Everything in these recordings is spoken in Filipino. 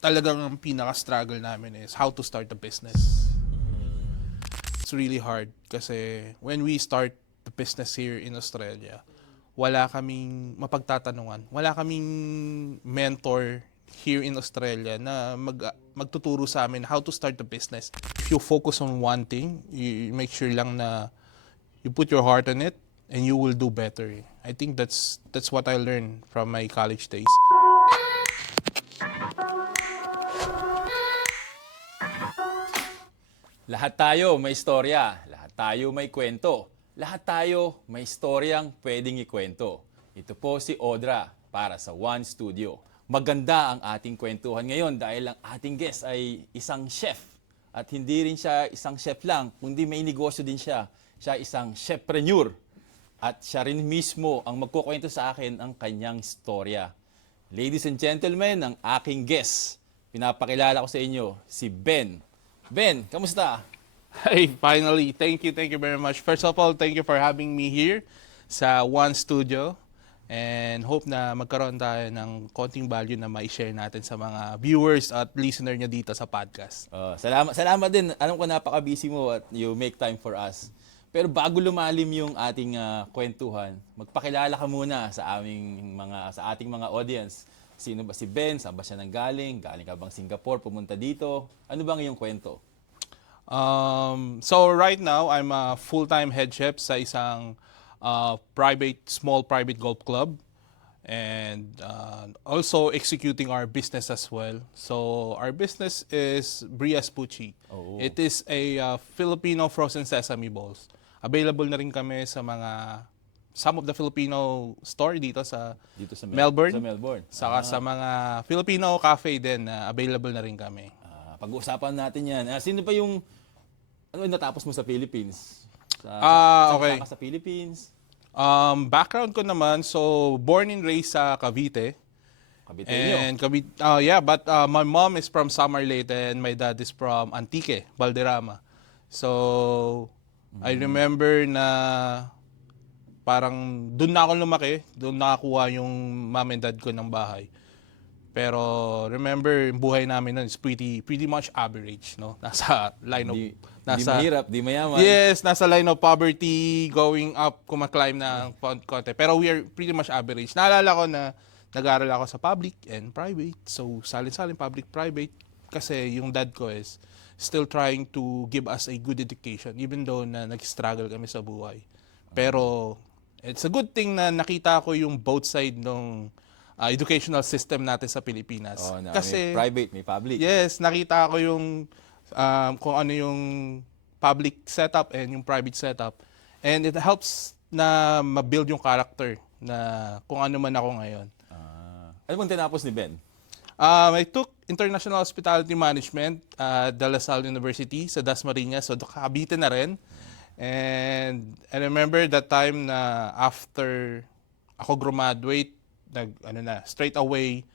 talagang ang pinaka-struggle namin is how to start a business. It's really hard kasi when we start the business here in Australia, wala kaming mapagtatanungan. Wala kaming mentor here in Australia na magtuturo sa amin how to start the business. If you focus on one thing, you make sure lang na you put your heart on it and you will do better. I think that's what I learned from my college days. Lahat tayo may istorya, lahat tayo may kwento, lahat tayo may istoryang pwedeng ikwento. Ito po si Audra para sa One Studio. Maganda ang ating kwentuhan ngayon dahil ang ating guest ay isang chef. At hindi rin siya isang chef lang, kundi may negosyo din siya. Siya isang chefpreneur. At siya rin mismo ang magkukwento sa akin ang kanyang istorya. Ladies and gentlemen, ang aking guest, pinapakilala ko sa inyo, si Ben. Ben, kamusta? Hey, finally, thank you very much. First of all, thank you for having me here sa One Studio and hope na magkaroon tayo ng konting value na ma-share natin sa mga viewers at listener niya dito sa podcast. Salamat din. Alam ko napaka-busy mo at you make time for us. Pero bago lumalim yung ating kwentuhan, magpakilala ka muna sa ating mga audience. Sino ba si Ben? Saan ba siya nanggaling? Galing ka bang Singapore? Pumunta dito? Ano bang iyong kwento? So right now, I'm a full-time head chef sa isang small private golf club and also executing our business as well. So our business is Brias Pucci. Oh. It is a Filipino frozen sesame balls. Available na rin kami sa some of the Filipino store dito sa Melbourne. Sa Melbourne. Saka sa mga Filipino cafe din na available na rin kami. Pag-uusapan natin yan. Sino pa yung natapos mo sa Philippines? Okay. Saan ka sa Philippines? Background ko naman, so born and raised sa Cavite. Caviteño. And but my mom is from Samar Leyte and my dad is from Antique, Valderrama. So I remember na parang doon na ako lumaki, doon nakakuha yung mom and dad ko ng bahay. Pero remember, yung buhay namin nun is pretty much average, no? Nasa line of Di mahirap, di mayaman. Yes, nasa line of poverty, going up, kumaklimb na konti. Pero we are pretty much average. Naalala ko na nag-aaral ako sa public and private. So, salin-salin, public-private. Kasi yung dad ko is still trying to give us a good education even though na nag-struggle kami sa buhay. Pero, it's a good thing na nakita ko yung both side ng educational system natin sa Pilipinas. Kasi may private, may public. Yes, nakita ko yung kung ano yung public setup and yung private setup. And it helps na ma-build yung character na kung ano man ako ngayon. Ano bang tinapos ni Ben? I took International Hospitality Management at De La Salle University sa Dasmariñas, so Cavite na rin. And I remember that time na after ako graduate, straight away,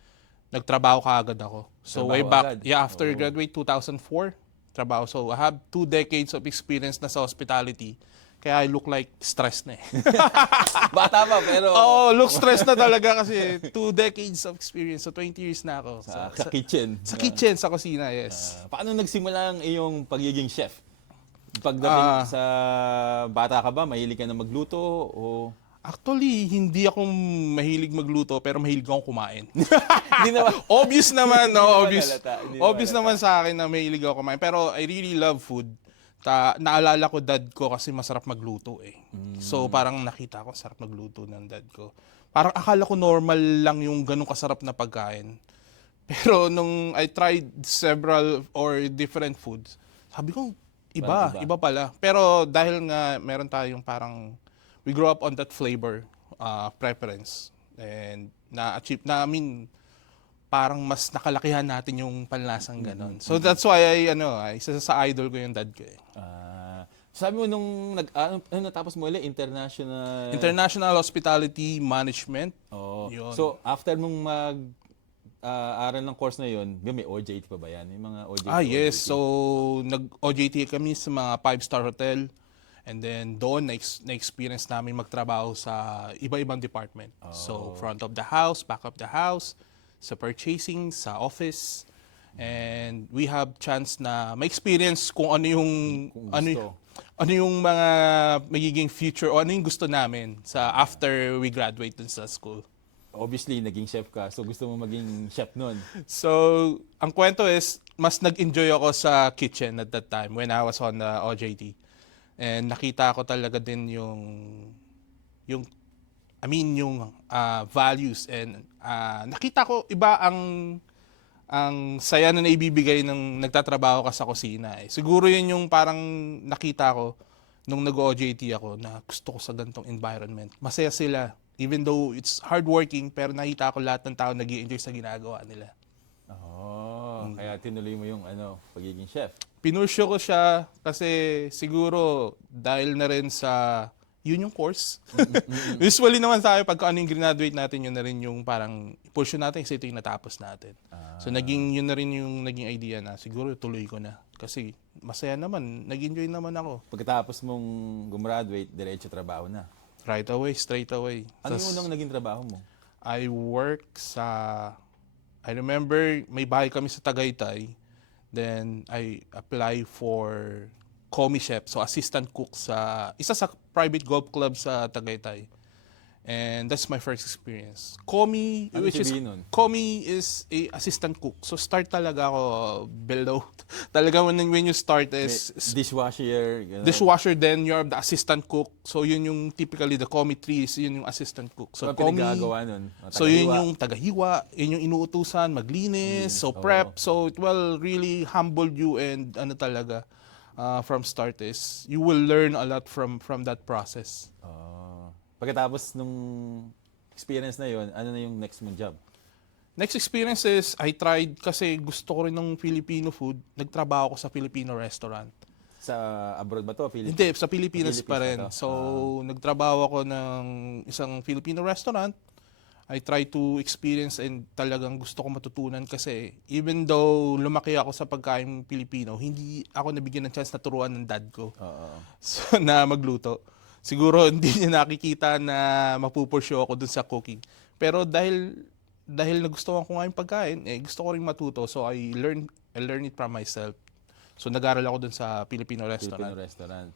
nagtrabaho kaagad ako. So Trabaho way back, agad? after graduate 2004, trabaho. So I have 2 decades of experience na sa hospitality. Kaya I look like stressed na eh. Bata pa, pero Look stressed na talaga kasi 2 decades of experience. So 20 years na ako. sa kitchen. Sa kitchen, sa kusina, yes. Paano nagsimula ang iyong pagiging chef? Pagdating sa bata ka ba, mahilig ka na magluto o Actually, hindi ako mahilig magluto pero mahilig akong kumain. hindi naman? Obvious naman, no? Hindi Obvious naman naman sa akin na mahilig ako kumain. Pero I really love food. Naalala ko dad ko kasi masarap magluto eh. So parang nakita ko sarap magluto ng dad ko. Parang akala ko normal lang yung ganun kasarap na pagkain. Pero nung I tried several or different foods, sabi ko, iba pala. Pero dahil nga meron tayong parang we grow up on that flavor preference and parang mas nakalakihan natin yung panlasang ganon. So that's why isa sa idol ko yung dad ko eh. Sabi mo nung natapos mo ulit, International Hospitality Management. Oh. Yun. So after mong aral ng course na yun, may OJT pa ba yan? May mga OJT? Yes. So nag-OJT kami sa mga 5-star hotel. And then doon na-experience namin magtrabaho sa iba-ibang department. So front of the house, back of the house, sa purchasing, sa office. And we have chance na ma-experience kung ano yung Kung ano, gusto. ano yung mga magiging future o ano yung gusto namin sa after we graduate dun sa school. Obviously, naging chef ka, so gusto mo maging chef nun. So, ang kwento is, mas nag-enjoy ako sa kitchen at that time when I was on the OJT. And nakita ko talaga din yung yung values and nakita ko iba ang saya na naibibigay ng nagtatrabaho ka sa kusina. Eh. Siguro yun yung parang nakita ko nung nag-OJT ako na gusto ko sa ganitong environment. Masaya sila. Even though it's hardworking, pero nakita ko lahat ng tao nag-i-enjoy sa ginagawa nila. Kaya tinuloy mo yung pagiging chef. Pinusyo ko siya kasi siguro dahil na rin sa yun yung course. Usually naman sa akin, pagka ano yung graduate natin, yun na rin yung parang push natin kasi ito yung natapos natin. So yun na rin yung naging idea na siguro tuloy ko na. Kasi masaya naman, nag-enjoy naman ako. Pagkatapos mong gumraduate, diretso trabaho na. Right away, straight away. Ano yung unang naging trabaho mo? I remember may bahay kami sa Tagaytay. Then I apply for commie chef, so assistant cook sa isa sa private golf club sa Tagaytay. And that's my first experience. Commie, Ano sabihin nun? commie is a assistant cook. So start talaga ako below. Talaga when you start is Dishwasher, gano'n. dishwasher, then you're the assistant cook. So yun yung typically the commie 3 is yun yung assistant cook. So Ano pinagagawa nun? So yun yung tagahiwa, yun yung inuutusan, maglinis, so prep. So it will really humble you and ano talaga from start is you will learn a lot from that process. Pagkatapos nung experience na yon, ano na yung next mong job? Next experience is I tried kasi gusto ko rin ng Filipino food. Nagtrabaho ko sa Filipino restaurant. Sa abroad ba to? Philippines? Hindi, sa Pilipinas Philippines pa pa rin. to? So, nagtrabaho ako ng isang Filipino restaurant. I try to experience and talagang gusto ko matutunan kasi even though lumaki ako sa pagkain Pilipino, hindi ako nabigyan ng chance na turuan ng dad ko so, na magluto. Siguro hindi niya nakikita na mapupursue ako dun sa cooking. Pero dahil nagustuhan ko nga yung pagkain, gusto ko rin matuto. So I learned it from myself. So nag-aral ako dun sa Filipino restaurant. Filipino restaurant.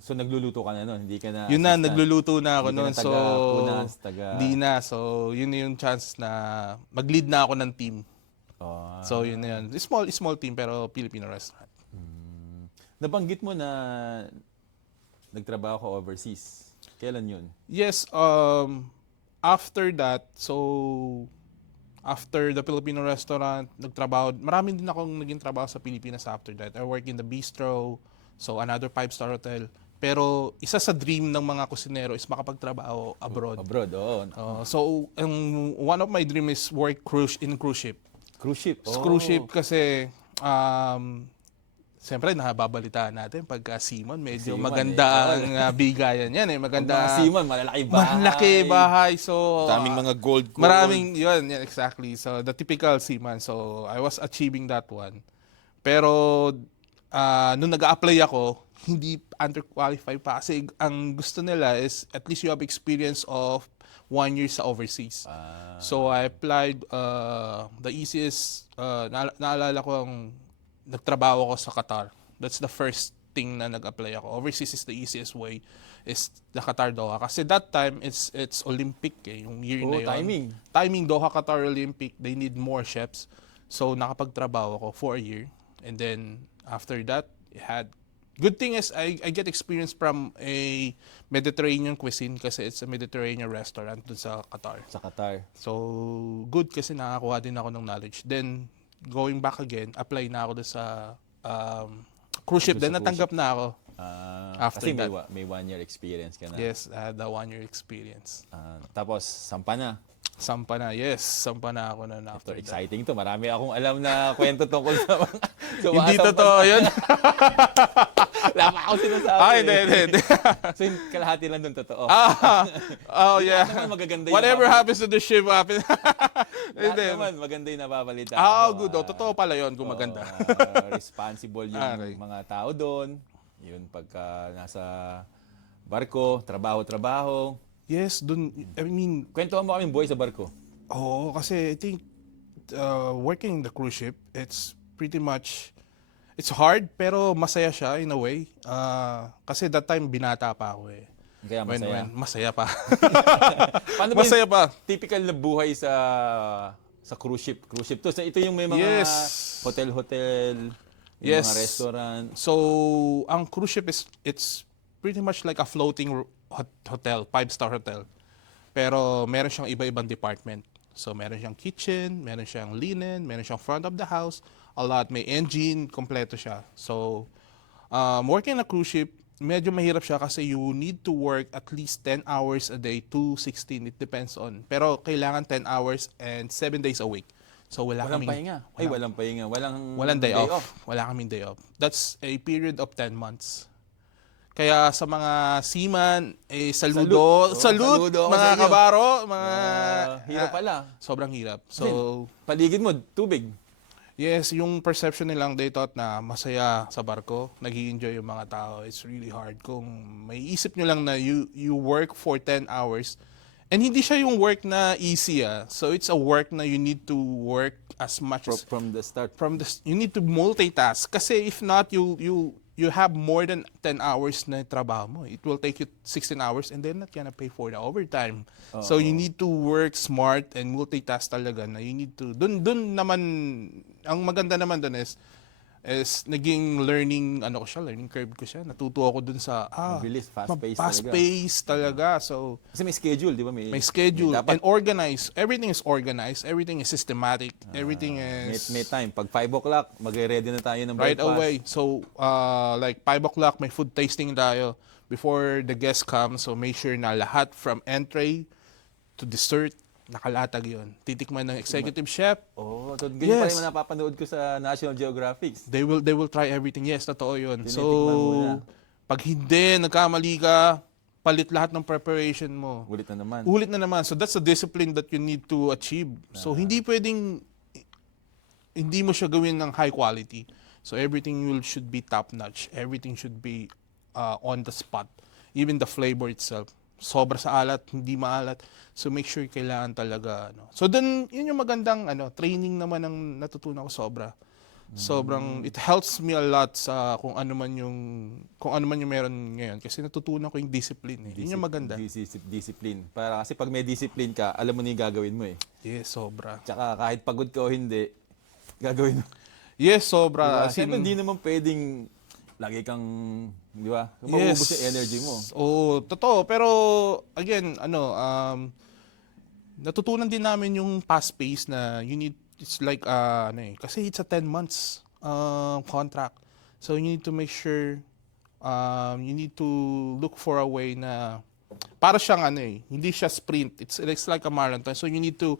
So nagluluto ka na nun? Hindi ka na Yun na, assistant? nagluluto na ako Hindi ka noon. na So, taga-punas, di na. So, yun na yung chance na mag-lead na ako ng team. Oh. So, yun na yun. Small team pero Filipino restaurant. Nabanggit mo na nagtrabaho ka overseas. Kailan yun? Yes, after that, so after the Filipino restaurant, marami din akong naging trabaho sa Pilipinas after that. I work in the bistro, so another 5-star hotel. Pero isa sa dream ng mga kusinero is makapagtrabaho abroad. Abroad, oo. So, one of my dream is work in cruise ship. Cruise ship? Cruise ship kasi, siyempre, nahababalitaan natin pagka seaman, medyo Seaman, maganda ang bigayan yan. Maganda. Mga seaman, malalaki bahay. Malaki bahay. So, Daming mga gold. maraming, yun, exactly. So, the typical seaman. So, I was achieving that one. Pero, nung nag-a-apply ako, hindi underqualified pa. Kasi ang gusto nila is at least you have experience of 1 year sa overseas. So, I applied, the easiest, naalala ko ang nagtrabaho ako sa Qatar. That's the first thing na nag-apply ako. Overseas is the easiest way, is the Qatar Doha. Kasi that time, it's Olympic yung year na yun. Timing Doha Qatar Olympic, they need more chefs. So nakapagtrabaho ako for a year. And then after that, good thing is I get experience from a Mediterranean cuisine kasi it's a Mediterranean restaurant dun sa Qatar. Sa Qatar. So good kasi nakakuha din ako ng knowledge. Then going back again, apply na ako doon sa cruise ship. Then natanggap na ako. After kasi that. may 1 year experience ka na. Yes, I had the 1 year experience. Tapos, sampa na. Sampa na, yes. Sampa na ako na after that. Exciting to. Marami akong alam na kwento tungkol sa mga Hindi totoo yun. Wala pa ako sinasabi. Hindi. So, yung kalahati lang doon totoo. Oh, yeah. Lahat naman magaganda yung Whatever nababalita. happens to the ship happens. Lahat naman maganda yung nababalita. Good. Totoo pala yun kung maganda. Responsible yung mga tao doon. Yun, pagka nasa barko, trabaho. Yes, dun, I mean, Kwentuhan mo kaming buhay sa barko. kasi I think working the cruise ship, it's pretty much, it's hard pero masaya siya in a way. Kasi that time binata pa ako eh. Kaya masaya. Masaya pa. Paano ba Masaya yung pa. typical na buhay sa cruise ship? Cruise ship to. Ito yung may mga Yes. hotel-hotel, yung Yes. mga restaurant. So, ang cruise ship it's pretty much like a floating hotel, 5-star hotel. Pero meron siyang iba-ibang department. So, meron siyang kitchen, meron siyang linen, meron siyang front of the house, a lot. May engine, kompleto siya. So, working in a cruise ship, medyo mahirap siya kasi you need to work at least 10 hours a day to 16. It depends on. Pero kailangan 10 hours and 7 days a week. So, Walang pahinga. Walang pahinga. walang day off. Wala kaming day off. That's a period of 10 months. Kaya sa mga seaman, saludo, saludo ako mga sa inyo. kabaro, mga Hirap pala. sobrang hirap. So, So, paligid mo, tubig. yes, yung perception nilang they thought na masaya sa barko, nag-i-enjoy yung mga tao. It's really hard. Kung may isip nyo lang na you work for 10 hours, and hindi siya yung work na easy So it's a work na you need to work as much as From the start. you need to multitask kasi if not you have more than 10 hours na trabaho mo. It will take you 16 hours and they're not gonna pay for the overtime. So you need to work smart and multitask talaga na you need to dun naman ang maganda naman dun is naging learning learning curve ko siya. Natuto ako dun sa Mabilis, fast-paced fast-paced talaga. So Kasi may schedule, di ba? may schedule dapat and organized. Everything is organized. Everything is systematic. Everything is may time. Pag 5 o'clock, magre-ready na tayo ng right breakfast. away. So, like 5 o'clock, may food tasting tayo before the guest comes. So, make sure na lahat from entree to dessert, nakalatag yun. Titikman ng executive chef. Oh, so ganyan pa Yes. rin napapanood ko sa National Geographic. They will try everything. Yes, totoo yun. Tinitikman So, muna. pag hindi, nagkamali ka, palit lahat ng preparation mo. Ulit na naman. Ulit na naman. So, that's the discipline that you need to achieve. So, hindi pwedeng hindi mo siya gawin ng high quality. So everything should be top notch. Everything should be on the spot. Even the flavor itself. Sobra sa alat, hindi maalat. So make sure kailangan talaga So then yun yung magandang training naman ang natutunan ko sobra. Sobrang it helps me a lot sa kung ano man yung meron ngayon kasi natutunan ko yung discipline Yun yung maganda. Discipline. Para kasi pag may discipline ka, alam mo na yung gagawin mo eh. Yes, sobra. Tsaka kahit pagod ka o hindi, gagawin mo. Yes, sobra. Kasi hindi naman pwedeng lagi kang, di ba? Mauubos yung energy mo. Oo, totoo. Pero, again, natutunan din namin yung fast pace na you need, it's like, kasi it's a 10 months contract. So, you need to make sure, you need to look for a way na, para siyang hindi siya sprint. It's like a marathon. So, you need to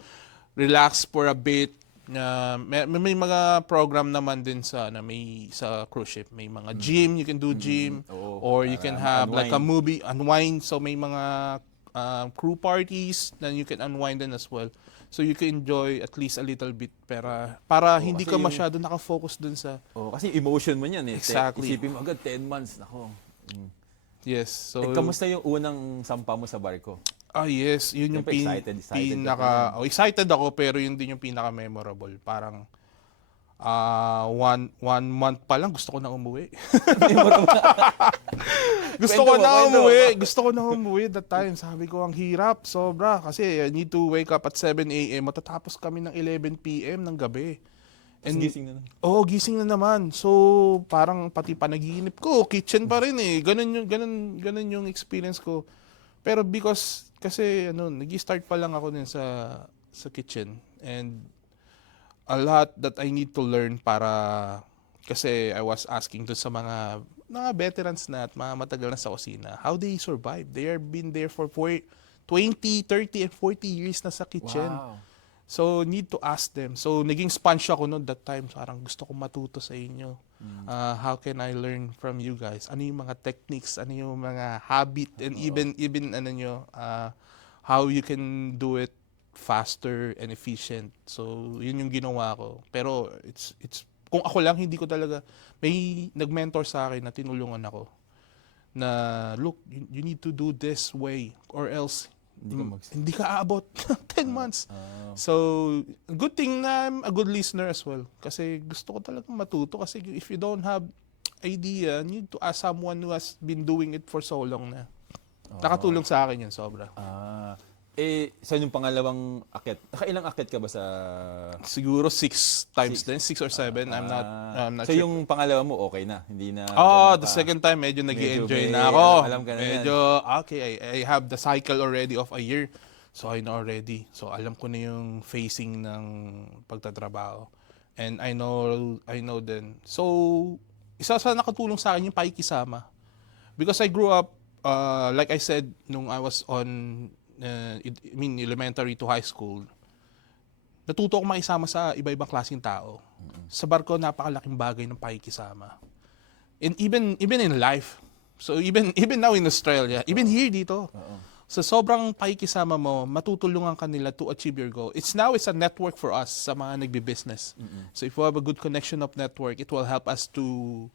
relax for a bit, may mga program naman din sa cruise ship, may mga gym, you can do gym or you can have unwind. like a movie unwind, so may mga crew parties then you can unwind din as well, so you can enjoy at least a little bit para hindi ka kasi masyado nakafocus dun sa Kasi emotion mo yan eh. Exactly. Isipin mo agad 10 months nako. yes, so Kamusta yung unang sampa mo sa barko? yes, yun yung Siyempre, excited ka excited ako pero yun din yung pinaka memorable, parang one month pa lang gusto ko na umuwi. Gusto ko na umuwi that time. Sabi ko, ang hirap, sobra. Kasi I need to wake up at 7 a.m. Matatapos kami ng 11 p.m. ng gabi. Gising na. Oo, gising na naman. So, parang pati panaginip ko, kitchen pa rin eh. Ganun yung experience ko. Pero kasi nag-start pa lang ako din sa kitchen. And a lot that I need to learn kasi I was asking to sa mga veterans na at mga matagal na sa kusina, how they survive. They have been there for 20, 30, and 40 years na sa kitchen. Wow. So, need to ask them. So, naging sponge ako noon that time. Parang gusto ko matuto sa inyo. How can I learn from you guys? Ano yung mga techniques? Ano yung mga habit? And even how you can do it faster and efficient. So, yun yung ginawa ko. Pero, it's kung ako lang, hindi ko talaga, may nag-mentor sa akin na tinulungan ako na, look, you need to do this way or else Hindi ka aabot 10 months. So, good thing na I'm a good listener as well. Kasi gusto ko talagang matuto. Kasi if you don't have idea, you need to ask someone who has been doing it for so long na. Nakatulong sa akin yun, sobra. Saan yung pangalawang akit? Nakailang akit ka ba sa... Siguro 6 times din, 6 or 7. I'm not so sure. yung pangalawa mo, okay na? Hindi na... The second time, medyo nag-i-enjoy may na ako. alam ka na yan. Medyo, okay, I have the cycle already of a year. So I know already. So alam ko na yung facing ng pagtatrabaho. And I know then. So, isa sa nakatulong sa akin yung pakikisama. Because I grew up, like I said, nung I was on, elementary to high school, natuto ako makisama sa iba-ibang klaseng tao. Sa barko, napakalaking bagay ng pakikisama. And even in life. So even now in Australia, even here dito. So sobrang pakikisama mo, matutulungan ka nila to achieve your goal. It's a network for us sa mga nagbi-business. So if we have a good connection of network, it will help us to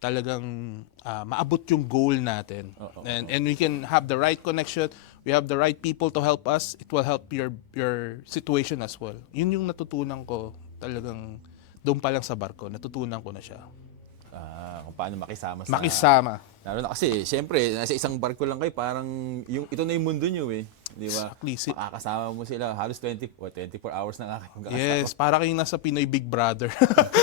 talagang maabot yung goal natin. And we can have the right connection, we have the right people to help us, it will help your situation as well. Yun yung natutunan ko talagang doon pa lang sa barko, natutunan ko na siya. Kung paano makisama sa... Makisama. Lalo na kasi, siyempre, nasa isang barko lang kayo, parang ito na yung mundo nyo eh. Di ba? Exactly. Makakasama mo sila, halos 24 hours na kakasama. Yes, para kayong nasa Pinoy Big Brother.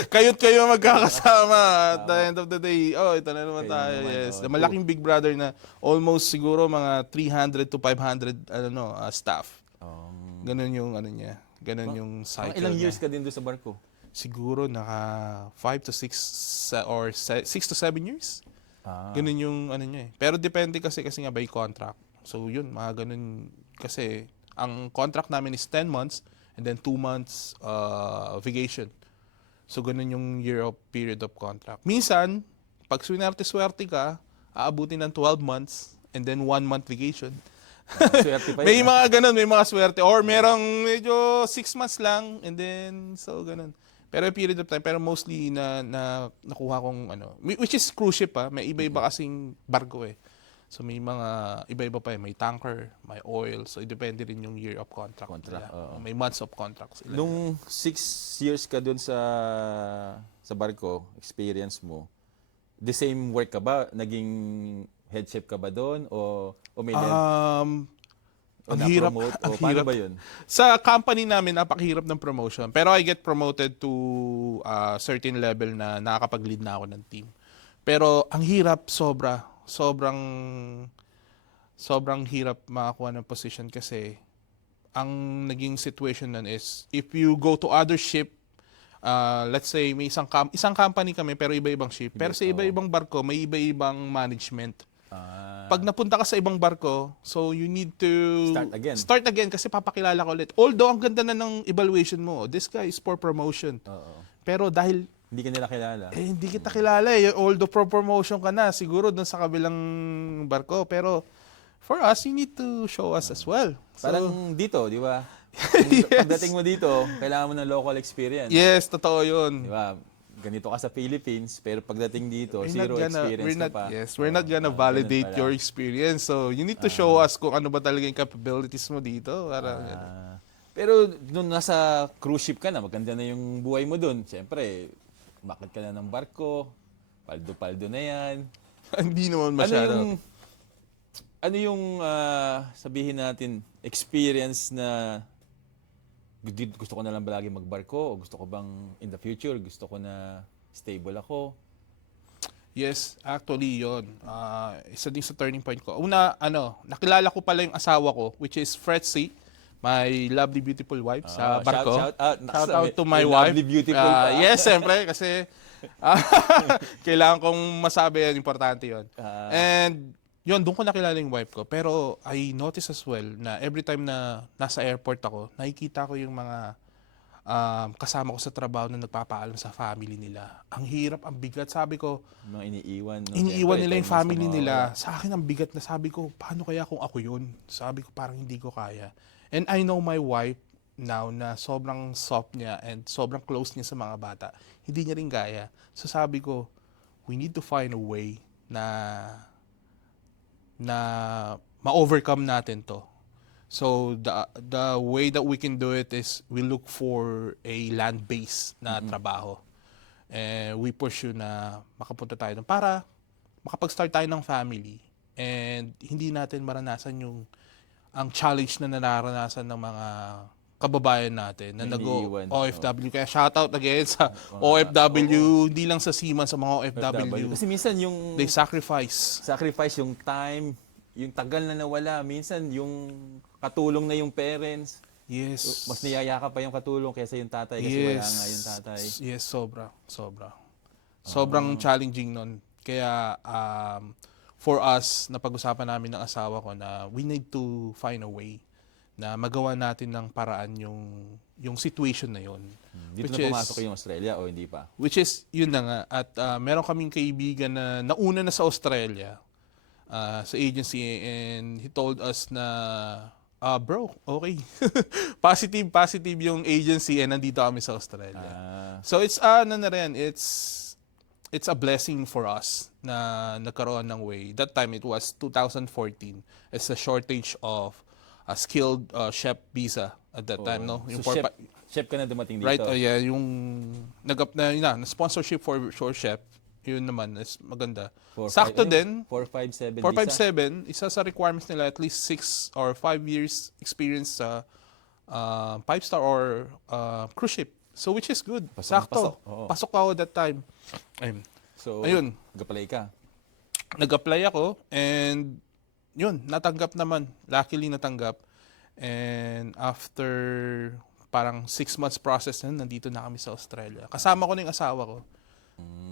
Kayo't kayo magkakasama at the end of the day. Ito na naman tayo. Yes. Malaking Big Brother na almost siguro mga 300 to 500 staff. Ganun yung niya. Ganun yung cycle. Ilang years ka din doon sa barko? Siguro naka 5 to 6 or 6 to 7 years. Ganun yung niya eh. Pero depende kasi nga by contract. So yun, mga ganun. Kasi ang contract namin is 10 months and then 2 months vacation. So ganun yung year of period of contract. Minsan, pag swerte ka, aabutin ng 12 months and then 1 month vacation. Swerte pa May mga ganun, may mga swerte. Or merong medyo 6 months lang and then so ganun. Pero period of time, pero mostly na nakuha kong which is cruise ship may iba-iba kasing barko eh. So may mga iba-iba pa may tanker, may oil, so depende rin yung year of contract nila. May months of contracts sila. Nung 6 years ka doon sa barko, experience mo, the same work ka ba? Naging head chef ka ba doon? O may ang hirap. O paano ba yun? Sa company namin, napakahirap ng promotion. Pero I get promoted to a certain level na nakakapag-lead na ako ng team. Pero ang hirap, sobrang hirap makakuha ng position kasi ang naging situation nun is if you go to other ship, let's say may isang company kami pero iba-ibang ship. Pero sa iba-ibang barko, may iba-ibang management. Pag napunta ka sa ibang barko, so you need to start again kasi papakilala ka ulit. Although ang ganda na ng evaluation mo, this guy is for promotion. Pero dahil hindi ka nila kilala. Hindi kita kilala eh. Although pro promotion ka na, siguro dun sa kabilang barko. Pero for us, you need to show us as well. So, parang dito, di ba? Yes. Pagdating mo dito, kailangan mo ng local experience. Yes, totoo yun. Di ba? Ganito ka sa Philippines, pero pagdating dito, zero experience ka pa. Yes, we're not gonna validate your experience. So, you need to show us kung ano ba talaga yung capabilities mo dito. Pero nung nasa cruise ship ka na, maganda na yung buhay mo dun. Siyempre, umakit ka na ng barko, paldo-paldo na yan. Hindi naman masyado. Ano yung sabihin natin, experience na gusto ko na lang palagi magbarko o gusto ko bang in the future, gusto ko na stable ako? Yes, actually yon. Isa din sa turning point ko. Una, nakilala ko pala yung asawa ko, which is Fretzy, my lovely, beautiful wife sa barko. Shout out to my wife. Lovely, beautiful pa. Yes, siyempre, kasi kailangan kong masabi yan, importante yon. And yun, doon ko nakilala yung wife ko. Pero I notice as well na every time na nasa airport ako, nakikita ko yung mga kasama ko sa trabaho na nagpapaalam sa family nila. Ang hirap, ang bigat. Sabi ko, mga iniiwan. No? Iniiwan Siyempre, nila yung family nila. Sa akin, ang bigat na sabi ko, paano kaya kung ako yun? Sabi ko, parang hindi ko kaya. And I know my wife now na sobrang soft niya and sobrang close niya sa mga bata. Hindi niya rin kaya. So sabi ko, we need to find a way na ma-overcome natin to. So the way that we can do it is we look for a land-based na trabaho. And we pursue na makapunta tayo doon para makapag-start tayo ng family and hindi natin maranasan yung ang challenge na nararanasan ng mga kababayan natin na Iniiwan. nag-OFW. Kaya shoutout again sa OFW, hindi lang sa Seaman, sa mga OFW. Kasi minsan yung They sacrifice. yung time, yung tagal na nawala, minsan yung katulong na yung parents, Yes. mas niyayakap pa yung katulong kaysa yung tatay kasi wala nga yung tatay. Yes, sobra. Sobrang challenging nun. Kaya for us, napag-usapan namin ng asawa ko na we need to find a way na magawa natin ng paraan yung situation na yun. Dito na pumasok yung Australia o hindi pa? Which is, yun na nga. At meron kaming kaibigan na nauna na sa Australia, sa agency, and he told us na, bro, okay. positive yung agency and nandito kami sa Australia. So it's, it's a blessing for us na nagkaroon ng way. That time, it was 2014. It's a shortage of a skilled chef visa at that time, no? So chef ka na dumating dito? Right, yeah, yung na sponsorship for chef, yun naman is maganda. Sakto din. 457 457, isa sa requirements nila at least 6 or 5 years experience sa 5-star or cruise ship. So which is good. Sakto. Pasok ako that time. Ayun. So, Ayun. nag-apply ka? Nag-apply ako and yun, natanggap naman. Luckily natanggap. And after parang 6 months process na, nandito na kami sa Australia. Kasama ko na yung asawa ko.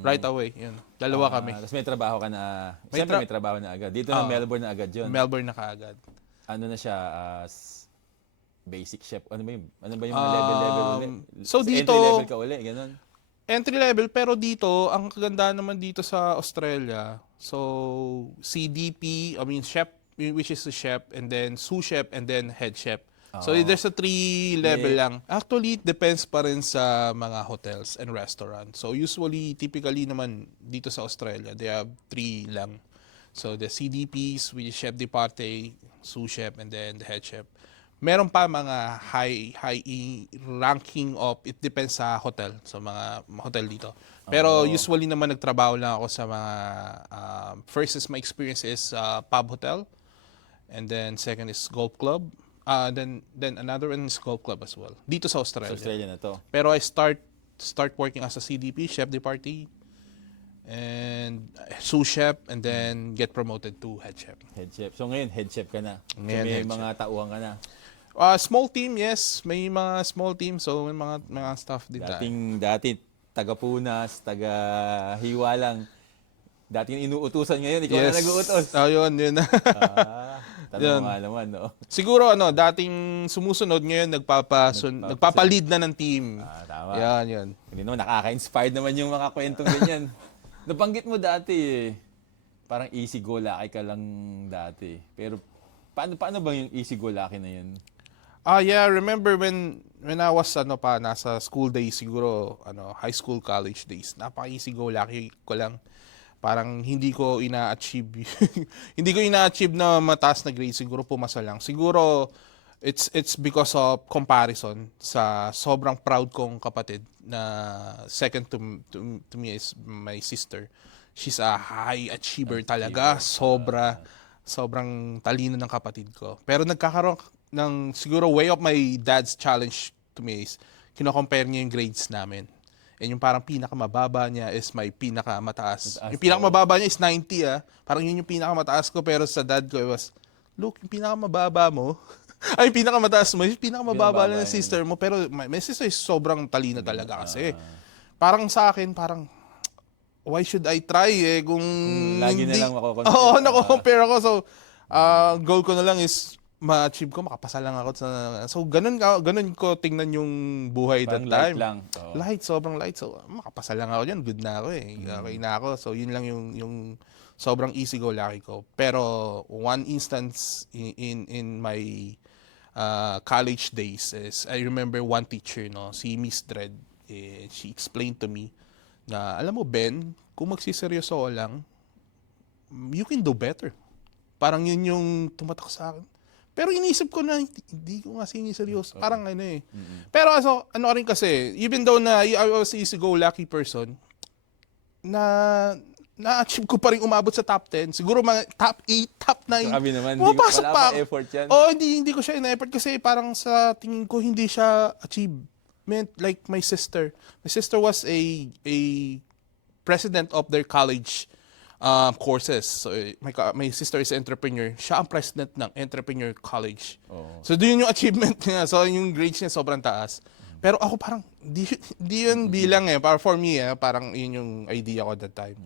Right away, yun. Dalawa kami. Tapos may trabaho ka na, May siyempre may trabaho na agad. Dito na Melbourne na agad yun. Melbourne na kaagad. Ano na siya, basic chef? Ano ba yun? Ano ba yung level ulit? So dito, entry level ka ulit, ganun? entry level, pero dito, ang kagandahan naman dito sa Australia, so CDP, I mean chef, which is the chef, and then sous chef, and then head chef. So there's a 3 level lang. Actually, it depends pa rin sa mga hotels and restaurants. So usually, typically naman dito sa Australia, they have 3 lang. So the CDPs, which is chef de partie, sous chef, and then the head chef. Meron pa mga high ranking of, it depends sa hotel, sa mga hotel dito. Pero usually naman nagtrabaho lang ako sa mga, first is my experience is pub hotel, and then second is golf club, then another one is golf club as well. Dito sa Australia. Sa Australia na to. Pero I start working as a CDP, chef de partie, and sous chef, and then get promoted to head chef. Head chef. So ngayon, head chef ka na. So Ngayon, may head mga tauhan ka na. Small team, yes. May mga small team, so may mga staff din tayo. Dati, taga-Punas, taga-Hiwa lang. Dating inuutusan ngayon, ikaw na nag-uutos. Yun. Tanong nga naman, no? Siguro, dating sumusunod, ngayon nagpapalead na ng team. Tama. Yan. Hindi naman, nakaka-inspired naman yung mga kwentong ganyan. Nabanggit mo dati, parang easy go lucky ka lang dati. Pero, paano ba yung easy go lucky na yun? Yeah, remember when I was nasa school days siguro, high school, college days. Napaka-easy go lucky ko lang. Parang hindi ko ina-achieve na mataas na grade, siguro pumasa lang. Siguro it's because of comparison sa sobrang proud kong kapatid na second to me is my sister. She's a high achiever talaga, sobrang talino ng kapatid ko. Pero nagkakaroon ng siguro way of my dad's challenge to me is kino-compare niya yung grades namin. And yung parang pinakamababa niya is my pinakamataas. Yung pinakamababa niya is 90 Parang yun yung pinakamataas ko, pero sa dad ko it was, look, yung pinakamababa mo, ay yung pinakamataas mo, yung pinakamababa lang ng sister mo, pero my sister is sobrang talino talaga kasi. Parang sa akin, why should I try kung lagi hindi, na lang mako-compare. Oo, nako-compare ako. So, goal ko na lang is ma-achieve ko, makapasa lang ako sa... So, ganun ko tingnan yung buhay Parang that time. light lang. Light, sobrang light. So, makapasa lang ako dyan. Good na ako eh. Okay na ako. So, yun lang yung sobrang easy go lucky ko. Pero, one instance in my college days is, I remember one teacher, si Miss Dredd, she explained to me na, alam mo, Ben, kung magsiseryoso ka lang, you can do better. Parang yun yung tumatak sa akin. Pero inisip ko na, hindi ko nga siniseryoso. Parang ano eh. Pero ano rin kasi, even though na I was easy-go-lucky person, na-achieve ko pa rin umabot sa top 10. Siguro mga top 8, top 9. Sabi naman, Pumapasok wala pa pa ako. effort yan. Hindi ko siya in-effort kasi parang sa tingin ko hindi siya achievement like my sister. My sister was a president of their college courses. So, my sister is entrepreneur. Siya ang president ng entrepreneur college. So, doon yung achievement niya. So, yung grades niya sobrang taas. Pero ako parang, di yun bilang para for me, parang yun yung idea ko at that time.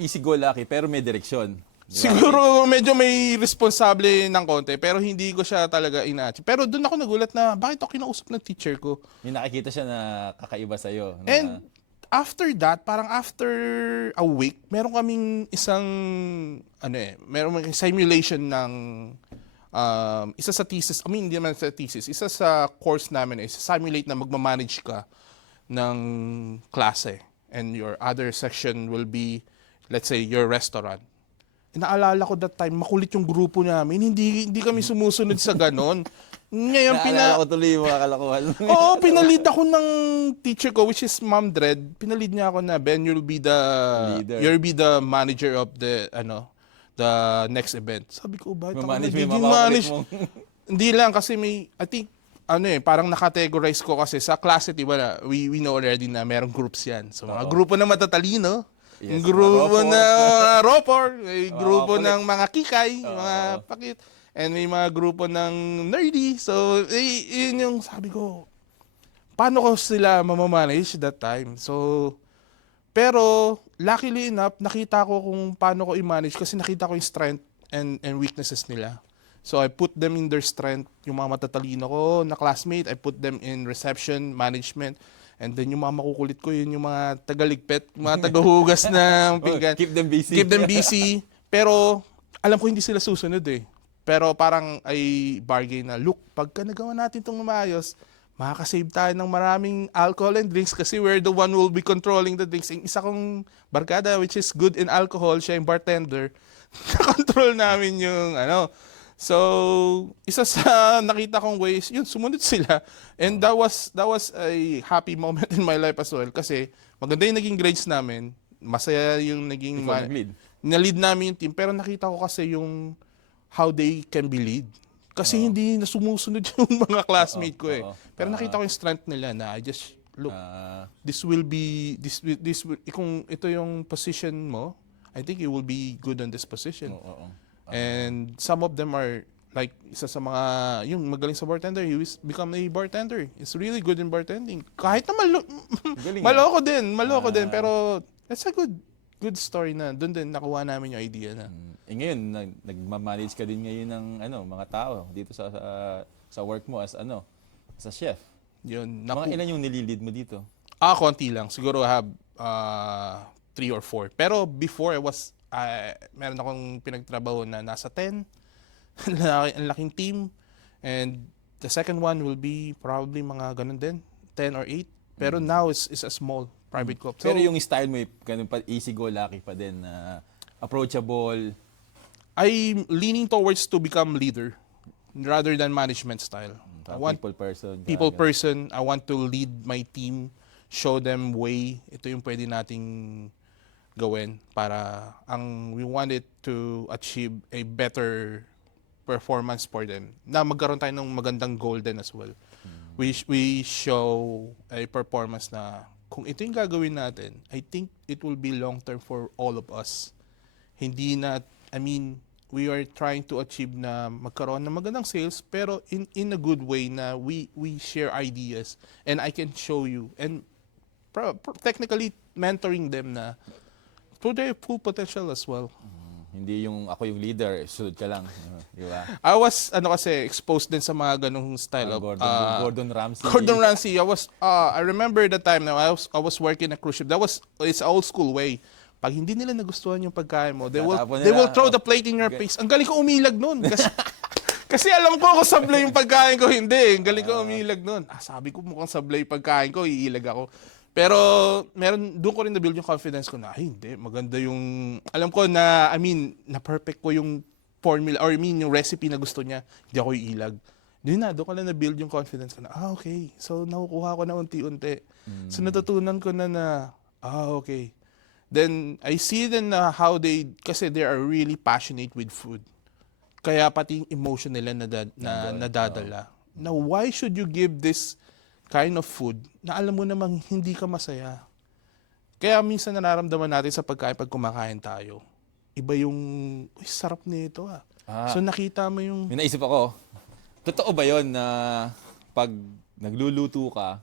Easy go lucky, pero may direksyon. Siguro medyo may responsable ng konti, pero hindi ko siya talaga ina-achieve. Pero doon ako nagulat na, bakit ako kinausap ng teacher ko? May nakikita siya na kakaiba sa'yo. Na, And after that, parang after a week, meron kaming isang, meron kaming simulation ng isa sa thesis, hindi naman sa thesis, isa sa course namin is simulate na magmamanage ka ng klase. And your other section will be, let's say, your restaurant. Naalala ko that time, makulit yung grupo namin. Hindi kami sumusunod sa ganon. Ngayon, naalala ko tuloy yung mga kalokohan. Oo, pinalid ako ng teacher ko, which is Ma'am Dred. Pinalid niya ako na, Ben, you'll be the manager of the next event. Sabi ko, bakit ako nagiging manage? Hindi lang, kasi I think, parang nakategorize ko kasi sa klase, diba na, we know already na merong groups yan. So, mga grupo na matatalino, Yes, grupo mga na ropor, may grupo ng mga kikay, mga pakit, and may mga grupo ng nerdy. So, yun yung sabi ko, paano ko sila mamamanage that time? So, pero, luckily enough, nakita ko kung paano ko i-manage kasi nakita ko yung strength and weaknesses nila. So, I put them in their strength, yung mga matatalino ko na classmate, I put them in reception, management, and then yung mga makukulit ko, yun yung mga tagaligpit, mga tagahugas ng pinggan. Keep them busy. Keep them busy. Pero, alam ko hindi sila susunod eh. Pero parang ay bargain na, look, pagka nagawa natin itong maayos, makakasave tayo ng maraming alcohol and drinks kasi we're the one who will be controlling the drinks. Yung isa kong barkada, which is good in alcohol, siya yung bartender, na-control namin yung So, isa sa nakita kong ways, yun, sumunod sila. And that was a happy moment in my life as well kasi maganda yung naging grades namin. Masaya yung naging na-lead namin yung team. Pero nakita ko kasi yung how they can be lead. Kasi hindi na sumusunod yung mga classmate ko eh. Pero nakita ko yung strength nila na I just, look, this will be, kung ito yung position mo, I think you will be good on this position. And some of them are like isa sa mga yung magaling sa bartender, he will become a bartender. It's really good in bartending. Kahit na maloko din pero that's a good story na doon din nakuha namin yung idea na. Ngayon nagma-manage ka din ngayon ng mga tao dito sa work mo as as a chef. Yun. Mga ilan yung nililid mo dito? Konti lang. Siguro I have 3 or 4. Pero before meron akong pinagtrabaho na nasa 10. Ang laking team. And the second one will be probably mga ganun din, 10 or 8. Pero now it's a small private club. So, pero yung style mo, ganun pa, easy go lucky pa din, approachable. I'm leaning towards to become leader rather than management style. I want people person. I want to lead my team, show them way. Ito yung pwede nating gawin para we want it to achieve a better performance for them. Na magkaroon tayo ng magandang goal din as well. We show a performance na kung ito yung gagawin natin, I think it will be long term for all of us. Hindi na, we are trying to achieve na magkaroon ng magandang sales pero in a good way na we share ideas and I can show you and technically mentoring them na to their full potential as well. Hindi yung ako yung leader, sunod ka lang. Di ba? I was kasi exposed din sa mga ganung style of Gordon Ramsay. Gordon Ramsay. I remember the time na I was working a cruise ship. It's old school way. Pag hindi nila nagustuhan yung pagkain mo, they will throw the plate in your face. Ang galing ko umilag noon kasi alam ko kung sablay yung pagkain ko, hindi. Ang galing ko umilag noon. Sabi ko mukhang sablay yung pagkain ko, iilag ako. Pero doon ko rin na-build yung confidence ko na, hindi, maganda yung, alam ko na, na perfect ko yung formula, or I mean, yung recipe na gusto niya, hindi ako iilag. Doon ko na na-build yung confidence ko na, okay. So, nakukuha ko na unti-unti. So, natutunan ko na, okay. Then, I see then na how kasi they are really passionate with food. Kaya pati yung emotion nila nadadala. Now, why should you give this kind of food na alam mo namang hindi ka masaya? Kaya minsan nararamdaman natin sa pagkain pag kumakain tayo. Iba yung, uy, sarap nito ah. So nakita mo yung... May naisip ako, totoo ba yon na pag nagluluto ka,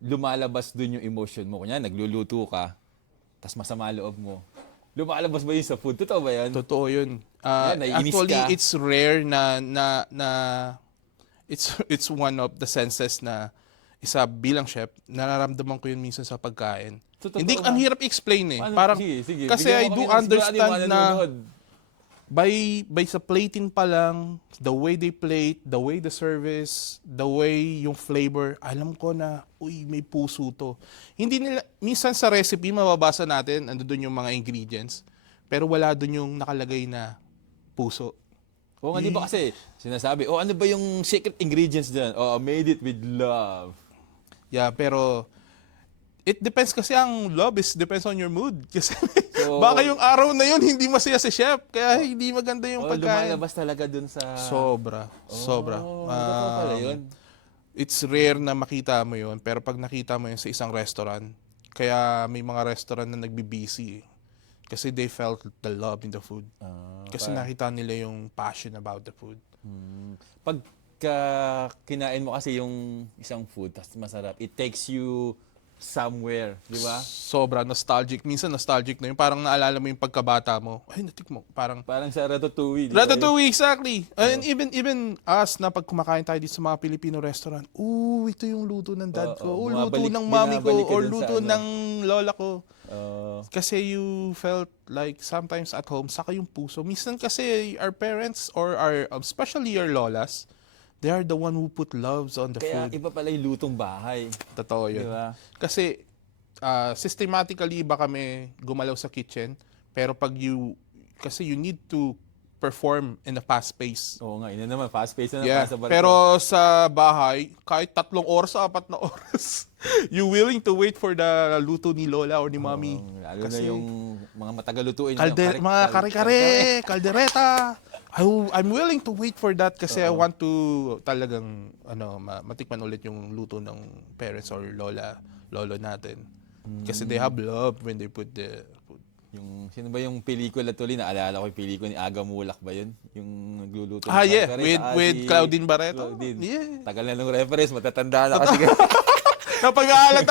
lumalabas dun yung emotion mo? Kunya, nagluluto ka, tas masama loob mo. Lumalabas ba yun sa food? Totoo ba yun? Totoo yun. Naiinis Actually, ka. it's rare na it's one of the senses na isa bilang chef, nararamdaman ko yun minsan sa pagkain. Totoo Hindi, ba? ang hirap i-explain eh. Ano? Parang, Sige. kasi Bigyan I mo do kami ng sigurado yung understand mga na nanonood. by sa plating pa lang, the way they plate, the way the service, the way yung flavor, alam ko na, uy, may puso to. Hindi nila, minsan sa recipe, mababasa natin, ando doon yung mga ingredients, pero wala doon yung nakalagay na puso. Oo nga, di ba kasi sinasabi, ano ba yung secret ingredients dyan? Made it with love. Yeah, pero it depends kasi ang love depends on your mood. Kasi So, baka yung araw na yun hindi masaya si chef, kaya hindi maganda yung pagkain. lumalabas talaga dun sa... Sobra. totoo pala yun. It's rare na makita mo yun, pero pag nakita mo yun sa isang restaurant, kaya may mga restaurant na nagbibisi kasi they felt the love in the food. Kasi nakita nila yung passion about the food. Pagka kinain mo kasi yung isang food, tas masarap, it takes you somewhere, di ba? Sobra nostalgic. Minsan nostalgic na yun. Parang naalala mo yung pagkabata mo. Ay, natik mo. Parang Parang sa Ratatouille, di ba? Ratatouille, exactly. And even us na pag kumakain tayo dito sa mga Filipino restaurant, ito yung luto ng dad ko, luto ng mami ko, binabalik ka or dun sa luto ano. ng lola ko. Oo. Kasi you felt like sometimes at home, saka yung puso. Minsan kasi our parents or especially your lolas, they are the one who put loves on the Kaya food. iba pala yung lutong bahay. Totoo yun. Di ba? Kasi systematically iba kami gumalaw sa kitchen, pero kasi you need to perform in a fast pace. Oo nga, ina naman, fast-paced na Yeah, para sa barko. pero sa bahay, kahit 3 oras, 4 na oras, you willing to wait for the luto ni Lola or ni Mommy. Lalo na Kasi yung mga matagalutuin. mga kare-kare, kaldereta. I'm willing to wait for that kasi I want to talagang matikman ulit yung luto ng parents or lolo natin. Kasi they have love when they put the food. Sino ba yung pelikula tuloy? Naalala ko yung pelikula ni Aga Mulak ba yun? Yung nagluluto ng Yeah, kare-kare, with Claudine Barreto. Claudine. Yeah. Tagal na nung reference, matatanda na kasi. Napag-aalala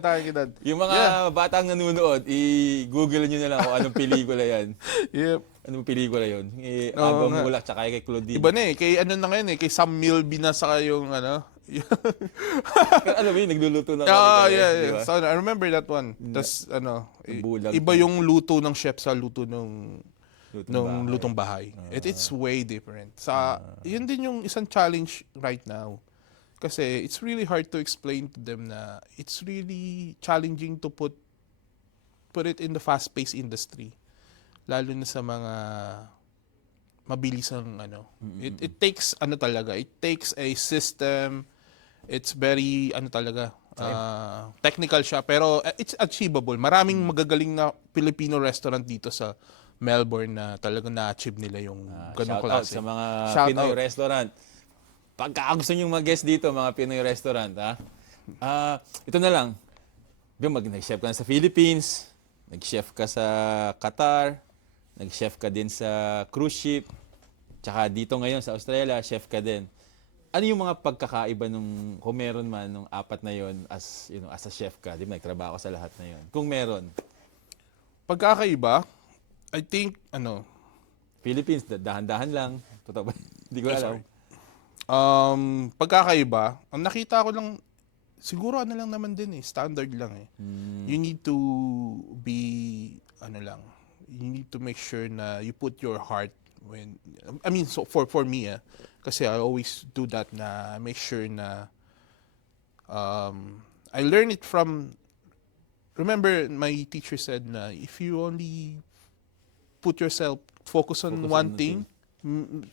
tayong edad. Yung mga batang nanonood, i-google nyo na lang kung anong pelikula yan. Yep. Anong pelikula yun? Oo Aga nga. Mulak tsaka kay Claudine. Iba na eh. Kay na ngayon eh. Kay Sam Milby na saka yung Pero alam mo yun, nagluluto ng yeah. di ba? So, I remember that one. Tapos Bulag. iba yung luto ng chef sa luto ng bahay. lutong bahay. It's way different. Yun din yung isang challenge right now. Kasi it's really hard to explain to them na it's really challenging to put it in the fast-paced industry. Lalo na sa mga mabilisang It takes it takes a system. It's very technical siya, pero it's achievable. Maraming magagaling na Filipino restaurant dito sa Melbourne na talagang na-achieve nila yung ganung Shout out klase. sa mga Shout Pinoy out. restaurant. Pagka gusto nyo mag-guest dito, mga Pinoy restaurant, ito na lang. Nag-chef ka na sa Philippines, nag-chef ka sa Qatar, nag-chef ka din sa cruise ship, tsaka dito ngayon sa Australia, chef ka din. Ano yung mga pagkakaiba kung meron man nung 4 na yon as a chef ka, di ba, nagtrabaho sa lahat na yon. Kung meron. Pagkakaiba, I think Philippines, dahan-dahan lang. Totoo ba? Hindi ko alam. pagkakaiba, ang nakita ko lang siguro lang naman din standard lang eh. You need to be you need to make sure na you put your heart so for me kasi I always do that na make sure na I learn it from remember my teacher said na if you only put yourself, focus on Focus one on thing,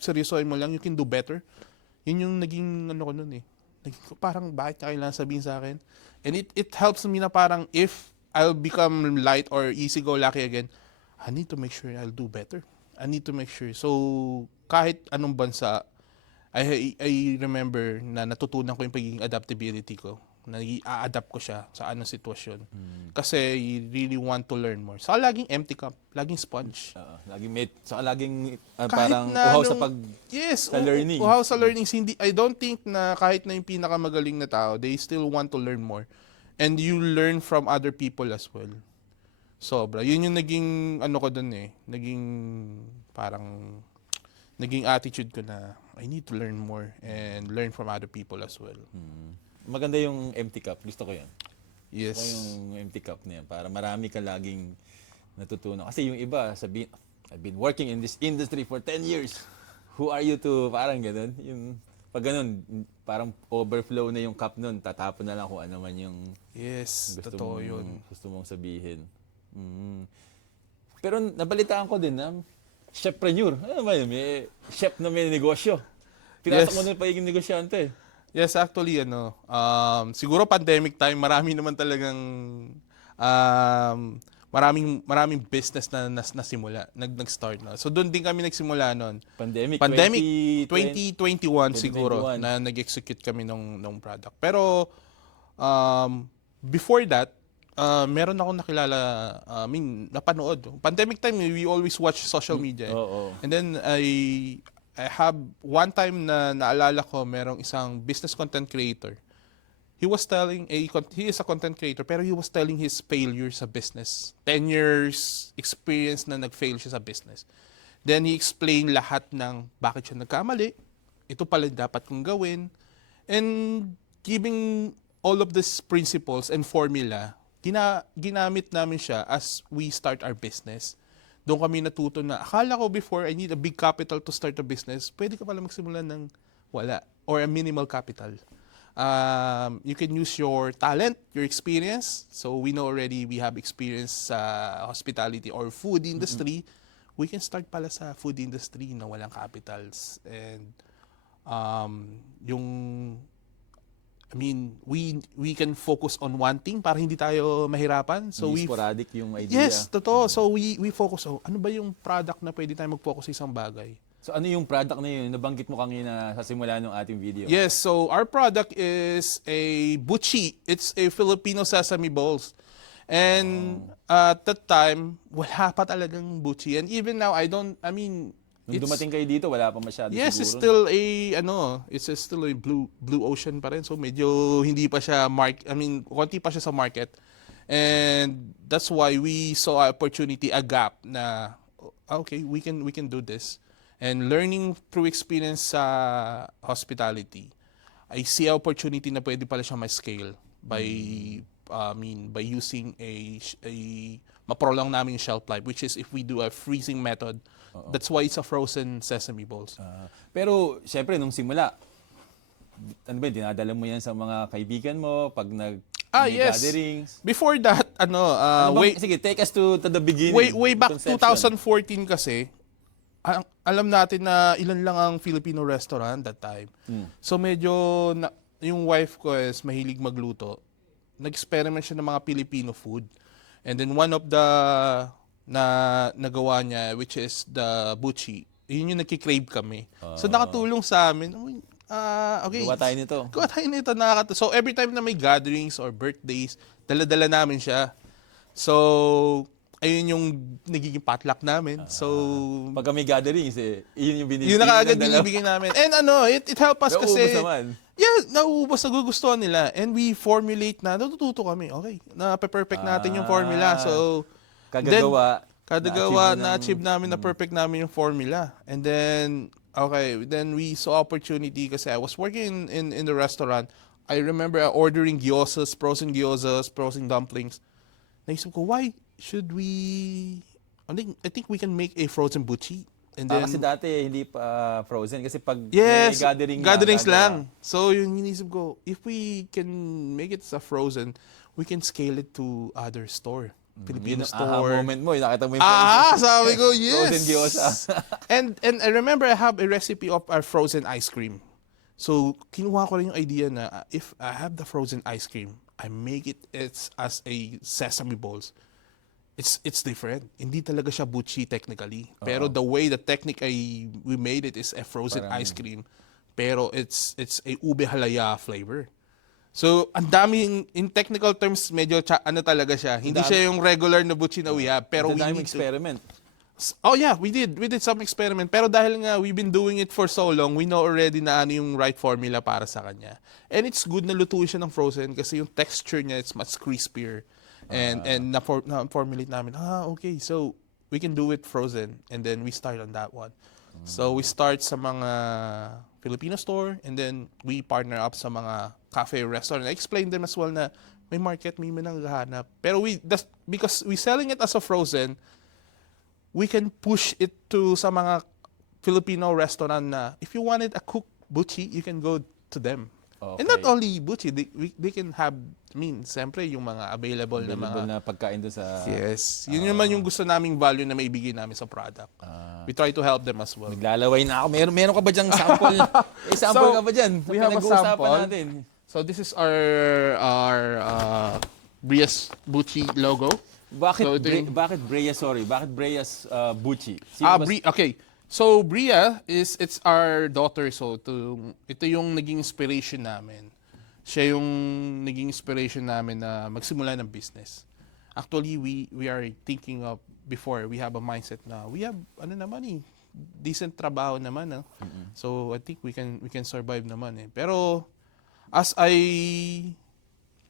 seryosohin mo lang, you can do better. Yun yung naging ano ko nun eh. Parang bakit niya kailangan sabihin sa akin? And it helps me na parang if I'll become light or easy-go-lucky again, I need to make sure I'll do better. I need to make sure. So, kahit anong bansa, I remember na natutunan ko yung pagiging adaptability ko. Na-adapt ko siya sa anong sitwasyon. Kasi you really want to learn more. Saka laging empty cup, laging sponge. Laging may, saka laging Kahit parang na uhaw sa anong- Yes, sa learning. Uhaw sa learning. Hindi, I don't think na kahit na yung pinakamagaling na tao, they still want to learn more. And you learn from other people as well. Sobra. Yun yung naging ano ko dun eh. Naging attitude ko na I need to learn more and learn from other people as well. Maganda yung empty cup. Gusto ko yan. Yes. Gusto ko yung empty cup na yan para marami ka laging natutunan. Kasi yung iba, sabihin, I've been working in this industry for 10 years. Who are you to, parang ganun. Yung, pag ganun, parang overflow na yung cup nun, tatapon na lang kung ano man yung Yes, totoo yun. gusto mong sabihin. Pero nabalitaan ko din na chefpreneur. Ano ba yun? May chef na may negosyo. Pinasok Yes. mo na yung pagiging negosyante. Yes, actually, siguro pandemic time, marami naman talagang, maraming business na nasimula, nag-start na. So, doon din kami nagsimula noon. Pandemic 2021 siguro, 2021. na nag-execute kami nung product. Pero, before that, meron akong nakilala, napanood. Pandemic time, we always watch social media. Oo. And then, I have one time na naalala ko, merong isang business content creator. He is a content creator, pero he was telling his failure sa business. 10 years experience na nag-fail siya sa business. Then he explained lahat ng bakit siya nagkamali. Ito pala dapat kong gawin. And giving all of these principles and formula, ginamit namin siya as we start our business. Doon kami natuto na, akala ko before I need a big capital to start a business, pwede ka pala magsimula ng wala or a minimal capital. You can use your talent, your experience. So we know already we have experience sa hospitality or food industry. We can start pala sa food industry na walang capitals. And we can focus on one thing para hindi tayo mahirapan. So Hindi we sporadic yung idea. Yes, totoo. So we focus ano ba yung product na pwede tayo mag-focus sa isang bagay. So ano yung product na yun? Nabanggit mo kanina sa simula ng ating video. Yes, so our product is a buchi. It's a Filipino sesame balls. And at that time, wala pa talagang buchi. And even now, Nung dumating kayo dito, wala pa masyado yes, it's siguro. still a blue ocean pa rin. So medyo hindi pa siya konti pa siya sa market. And that's why we saw an opportunity, a gap na okay, we can do this. And learning through experience sa hospitality, I see an opportunity na pwede pala siya ma-scale by using ma-prolong namin yung shelf life, which is if we do a freezing method. That's why it's a frozen sesame balls. Pero, syempre, nung simula, ano ba, dinadala mo yan sa mga kaibigan mo pag may Yes. gatherings? Before that, Sige, take us to the beginning. way back conception. 2014 kasi, alam natin na ilan lang ang Filipino restaurant that time. So medyo, yung wife ko is mahilig magluto. Nag-experiment siya ng mga Filipino food. And then one of the nagawa niya, which is the buchi, yun yung nagkikrave kami. So nakatulong sa amin. Okay. Gawa tayo nito. Gawa tayo nito. So every time na may gatherings or birthdays, dala-dala namin siya. So, ayun yung nagiging potluck namin. So, Pagka may gatherings, yun yung binibigay. yun na kaagad binibigay namin. And it helped us Nauubos kasi, naman. yeah, nauubos, nagugustuhan nila. And we formulate natututo kami. Okay, na-perfect natin yung formula. So, Kagagawa. na-achieve namin na perfect namin yung formula. And then, then we saw opportunity kasi I was working in the restaurant. I remember ordering gyozas, frozen dumplings. Naisip ko, why should we... I think we can make a frozen buchi. And then, Kasi dati hindi pa frozen. Kasi pag yes, may gatherings gagawa. lang. So yung inisip ko, if we can make it sa frozen, we can scale it to other store. Filipino Yun ang aha store. moment mo, yung nakita mo yung Sabi ko, yes. frozen gyoza. And I remember I have a recipe of our frozen ice cream. So, kinuha ko rin yung idea na if I have the frozen ice cream, I make it as a sesame balls. It's different. Hindi talaga siya buchi technically. Pero the way the technique we made it is a frozen Parang- ice cream. Pero it's a ube halaya flavor. So, ang daming, in technical terms, medyo ano talaga siya. Hindi siya yung regular na buchi na we have. Pero Pero we dahil need to. experiment. Oh yeah, we did some experiment. Pero dahil nga we've been doing it for so long, we know already na ano yung right formula para sa kanya. And it's good na lutuin siya ng frozen kasi yung texture niya, it's much crispier. And na-formulate namin, okay, so we can do it frozen. And then we start on that one. So we start sa mga Filipino store and then we partner up sa mga cafe restaurant. I explain them as well na may market, may nanghahanap. Pero because we selling it as a frozen, we can push it to sa mga Filipino restaurant na if you wanted a cooked buchi, you can go to them. And not Okay. only buchi, they can have, siyempre yung mga available na mga... Available na pagkain doon sa... Yes. Yun naman yung gusto naming value na maibigay namin sa product. We try to help them as well. Naglalaway na ako. Meron ka ba dyang sample? May sample So, ka ba dyan? we have a Pinag-uusapan sample. natin. So this is our Brias Buchi logo. Bakit, So, ito yung- bakit Breya's Buchi? Sino ba- Okay. So Bria it's our daughter. So ito yung naging inspiration namin. Siya yung naging inspiration namin na magsimula ng business. Actually, we are thinking of before we have a mindset na we have decent trabaho naman. So I think we can survive naman. Pero as I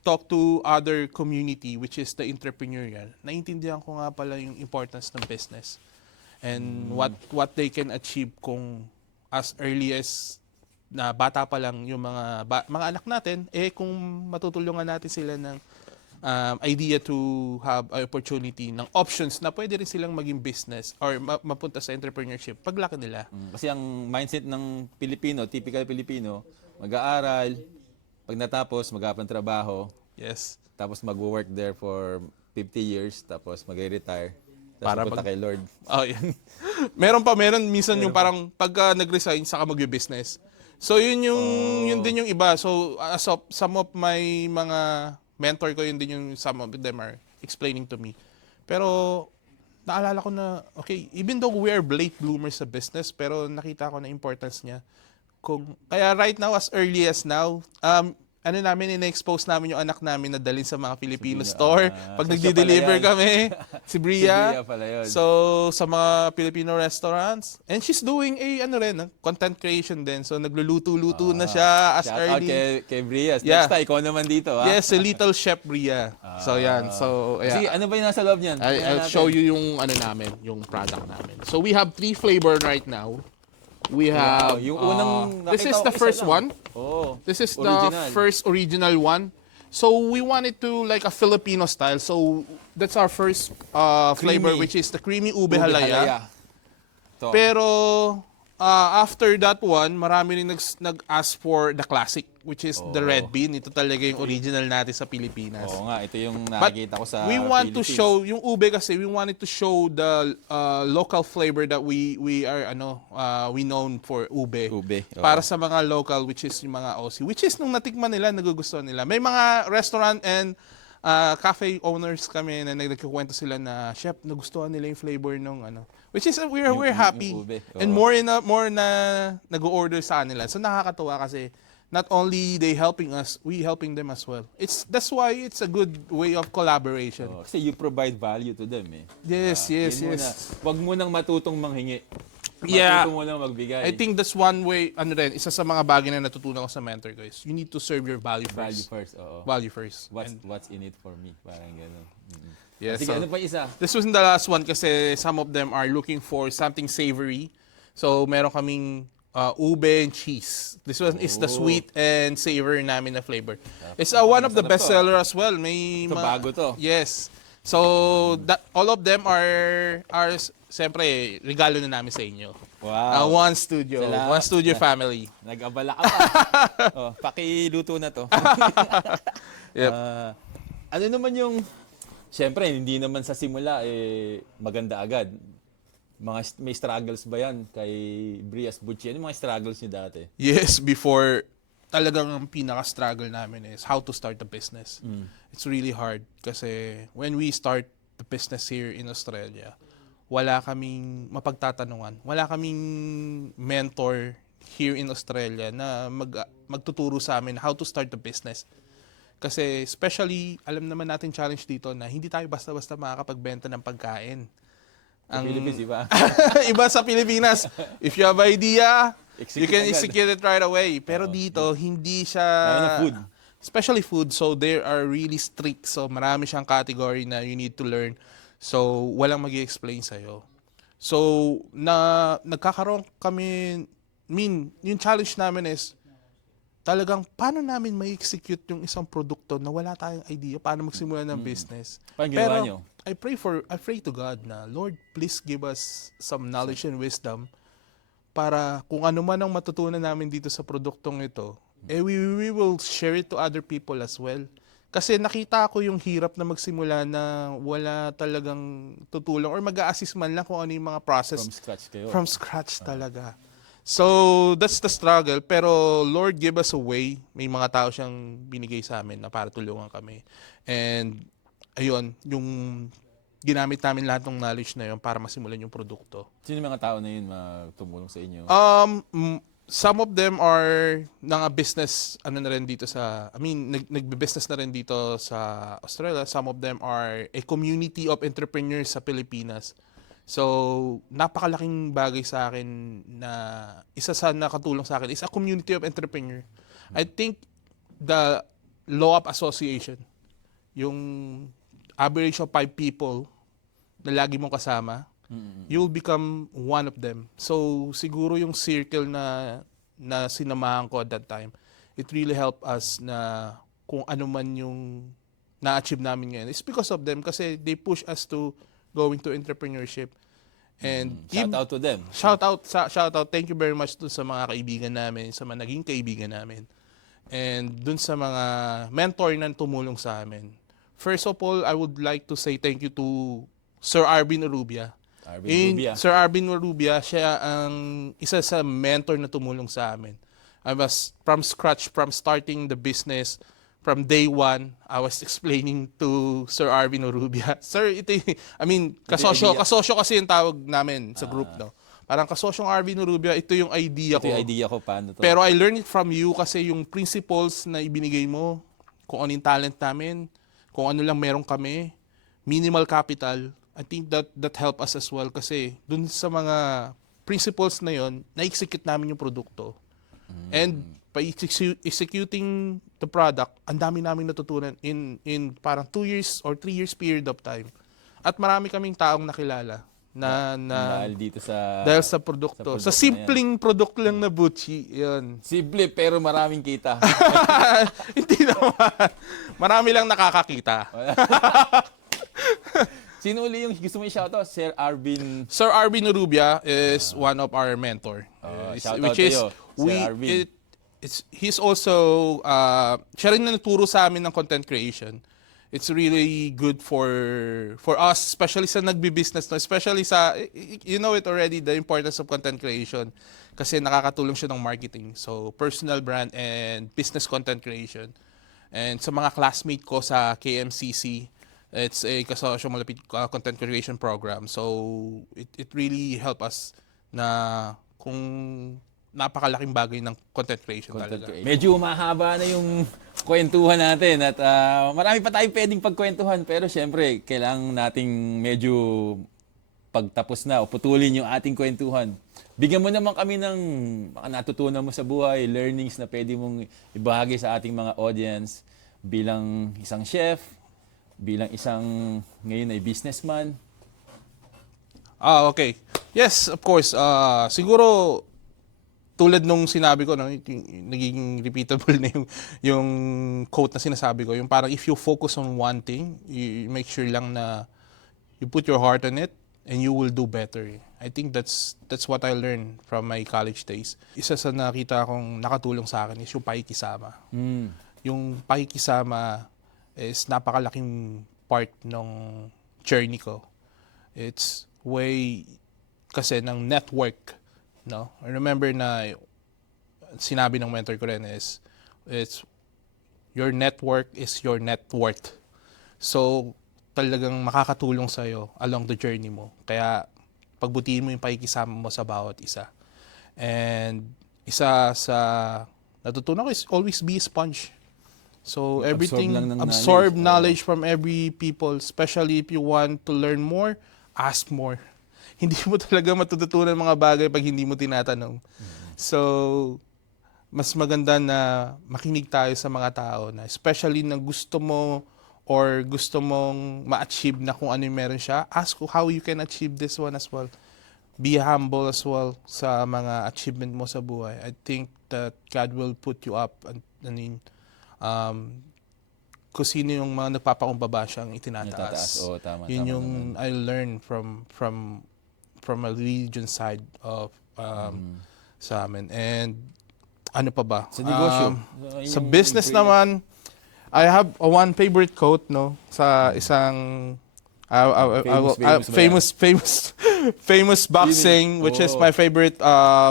talk to other community which is the entrepreneurial, naiintindihan ko nga pala yung importance ng business. And what they can achieve kung as early as na bata pa lang yung mga anak natin, kung matutulungan natin sila ng idea to have an opportunity ng options na pwede rin silang maging business or mapunta sa entrepreneurship paglaki nila. Kasi ang mindset ng Pilipino, typical Pilipino, mag-aaral, pag natapos, mag-aaral ng trabaho, Yes. tapos mag-work there for 50 years, tapos mag-retire, Para tapos punta kay Lord. Oh, yan. meron minsan yung parang pagka nag-resign saka mag-business. So yun din yung iba. So as of some of my mga mentor ko, yun din yung some of them are explaining to me. Pero naalala ko na okay, even though we are late bloomers sa business, pero nakita ko na importance niya. Kaya right now, as early as now, ina-expose namin yung anak namin na dalhin sa mga Filipino store. Pag so siya nagdi-deliver pala yan. kami, si Bria. Si Bria pala yun. So, sa mga Filipino restaurants. And she's doing content creation din. So, nagluluto-luto na siya as Shout out early. kay Brias. Yeah. Next time, ikaw naman dito. Yes, si Little Chef Bria. So, yan. So, Sige, yeah. ano ba yung nasa loob niyan? I'll show you yung namin, yung product namin. So, we have 3 flavor right now. We have, yung unang this is nakita ko, the isa first lang. one. Oh, This is original. the first original one. So we wanted to like a Filipino style. So that's our first flavor, Creamy. which is the creamy ube, Ube halaya. To. Pero after that one, marami rin nag-ask for the classic, which is the red bean. Ito talaga yung original natin sa Pilipinas. Oo nga, ito yung But nakikita ko sa we want to Philippines. show yung ube kasi we wanted to show the local flavor that we are we known for ube. Ube, oo. Para sa mga local, which is yung mga Aussie, which is nung natikman nila nagugustuhan nila. May mga restaurant and cafe owners kami na nagkukwento sila na chef nagustuhan nila yung flavor nung which is we're happy yung ube, and oo. more na nag-order sa kanila. So nakakatuwa kasi not only they helping us, we helping them as well. That's why it's a good way of collaboration. Oh, kasi you provide value to them eh. Yes, yes, Yun yes. muna. Huwag mo nang matutong manghingi. Yeah. Matuto mo lang magbigay. I think that's one way, isa sa mga bagay na natutunan ko sa mentor ko is you need to serve your value value first. first, oo. Value first. What's in it for me? Parang gano'n. Yeah, Sige, so- ano pa isa? This was the last one kasi some of them are looking for something savory. So meron kaming ube and cheese. This one is the sweet and savory namin na flavor. It's one of the Masarap best to, seller as well. May Ito, bago to. Yes. So all of them are siyempre regalo na namin sa inyo. Wow. One studio, Salamat. one studio family. Nag-abala ka pa. Oh, pakiluto na to. Yep. Ano naman yung Siyempre, hindi naman sa simula maganda agad. May struggles ba yan kay Brias Butchie? Ano yung mga struggles niyo dati? Yes, before, talagang ang pinaka-struggle namin is how to start a business. It's really hard kasi when we start the business here in Australia, wala kaming mapagtatanungan. Wala kaming mentor here in Australia na magtuturo sa amin how to start the business. Kasi especially, alam naman natin challenge dito na hindi tayo basta-basta makakapagbenta ng pagkain. Sa Philippines, di ba? Iba sa Pilipinas, if you have idea, you Execute can agad. execute it right away. Pero dito, hindi siya... Lalo na food. Especially food, so they are really strict. So marami siyang category na you need to learn. So walang mag-i-explain sa'yo. So nagkakaroon kami, yung challenge namin is, talagang paano namin ma-execute yung isang produkto na wala tayong idea paano magsimula ng business. Paano ginawa Pero nyo? I pray to God na, Lord, please give us some knowledge and wisdom para kung ano man ang matutunan namin dito sa produktong ito, we will share it to other people as well. Kasi nakita ko yung hirap na magsimula na wala talagang tutulong or mag-a-assist man lang kung ano yung mga process. From scratch kayo. From scratch talaga. So, that's the struggle. Pero Lord give us a way. May mga tao siyang binigay sa amin na para tulungan kami. And, ayun, yung ginamit namin lahat ng knowledge na yun para masimulan yung produkto. Sino yung mga tao na yun tumulong sa inyo? Some of them are ng business, ano na rin dito sa, nagbe-business na rin dito sa Australia. Some of them are a community of entrepreneurs sa Pilipinas. So, napakalaking bagay sa akin na isa sa nakatulong sa akin is a community of entrepreneur. I think the Law Up Association, yung average of 5 people na lagi mong kasama, you'll become one of them. So, siguro yung circle na sinamahan ko at that time, it really helped us na kung ano man yung na-achieve namin ngayon. It's because of them kasi they push us to go into entrepreneurship. And Shout out to them. Shout out. Thank you very much dun sa mga kaibigan namin, sa mga naging kaibigan namin. And dun sa mga mentor na tumulong sa amin. First of all, I would like to say thank you to Sir Arvin Urubia. Sir Arvin Urubia, siya ang isa sa mentor na tumulong sa amin. I was from scratch, from starting the business, from day one, I was explaining to Sir Arvin Urubia. Sir, kasosyo kasi yung tawag namin sa group, no? Parang kasosyong Arvin Urubia, ito yung idea ko. Ito yung idea ko, paano to? Pero I learned it from you kasi yung principles na ibinigay mo, kung ano yung talent namin, kung ano lang meron kami, minimal capital, I think that help us as well kasi dun sa mga principles na yon, na-execute namin yung produkto. And by executing the product, ang dami namin natutunan in parang 2 years or 3 years period of time. At marami kaming taong nakilala na dahil sa produkto. Sa simpleng product lang na Butchie, yun. Simple pero maraming kita. Hindi naman. Marami lang nakakakita. Sino uli yung gusto mo i-shoutout? Sir Arvin? Sir Arvin Urubia is one of our mentor. Shoutout to you, Sir Arvin. He's also, siya rin na nagturo sa amin ng content creation. It's really good for us, especially sa nagbi-business, no? Especially sa, you know it already, the importance of content creation. Kasi nakakatulong siya ng marketing. So, personal brand and business content creation. And sa mga classmate ko sa KMCC, it's a kasosyong malapit content creation program. So, it really help us na kung napakalaking bagay ng content creation talaga. Medyo mahaba na yung kwentuhan natin at marami pa tayong pwedeng pagkwentuhan pero syempre kailangan nating medyo pagtapos na o putulin yung ating kwentuhan. Bigyan mo naman kami ng mga natutunan mo sa buhay, learnings na pwede mong ibahagi sa ating mga audience bilang isang chef, bilang isang ngayon ay businessman. Okay. Yes, of course. Siguro tulad nung sinabi ko, no, naging repeatable na yung quote na sinasabi ko, yung parang if you focus on one thing, you make sure lang na you put your heart on it and you will do better. I think that's what I learned from my college days. Isa sa nakita kong nakatulong sa akin is yung pakikisama. Yung pakikisama is napakalaking part ng journey ko. It's way kasi ng network, no? I remember na sinabi ng mentor ko rin is, it's your network is your net worth. So, talagang makakatulong sa'yo along the journey mo. Kaya, pagbutihin mo yung pakikisama mo sa bawat isa. And, isa sa natutunan ko is always be a sponge. So, everything, lang ng absorb knowledge. knowledge from every people, especially if you want to learn more, ask more. Hindi mo talaga matututunan mga bagay pag hindi mo tinatanong. So, mas maganda na makinig tayo sa mga tao na especially na gusto mo or gusto mong ma-achieve na kung ano yung meron siya, ask how you can achieve this one as well. Be humble as well sa mga achievement mo sa buhay. I think that God will put you up kung sino yung mga nagpapakumbaba siyang itinataas. Oo, tama. Yun tama yung naman. I learned from a religion side of sa amin. And ano pa ba? Sa negosyo. Sa business naman, I have one favorite quote, no, sa isang famous boxing, which is my favorite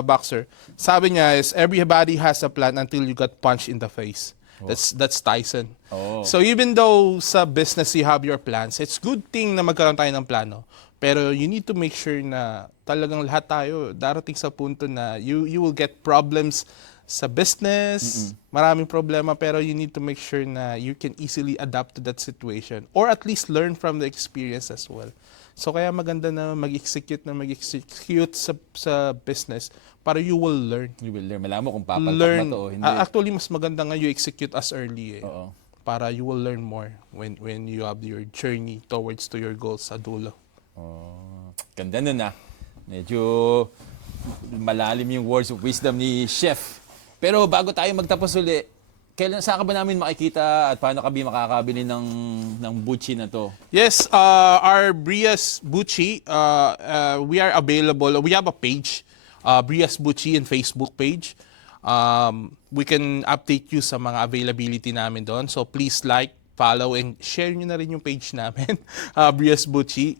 boxer. Sabi niya is, everybody has a plan until you got punched in the face. That's Tyson. Oh. So even though sa business you have your plans, it's good thing na magkaroon tayo ng plano. Pero you need to make sure na talagang lahat tayo darating sa punto na you will get problems sa business, maraming problema, pero you need to make sure na you can easily adapt to that situation or at least learn from the experience as well. So kaya maganda na mag-execute sa business para you will learn. You will learn. Malaman mo kung papalpak ba to o hindi. Actually, mas maganda nga you execute as early Oo. para you will learn more when you have your journey towards to your goals sa dulo. Oh, ganda nun Medyo malalim yung words of wisdom ni Chef. Pero bago tayo magtapos uli, saan ka ba namin makikita at paano kami makakabili ng Buchi na to? Yes, our Brias Buchi, we are available. We have a page, Brias Buchi and Facebook page. We can update you sa mga availability namin doon. So please like, follow, and share nyo na rin yung page namin, Brias Buchi.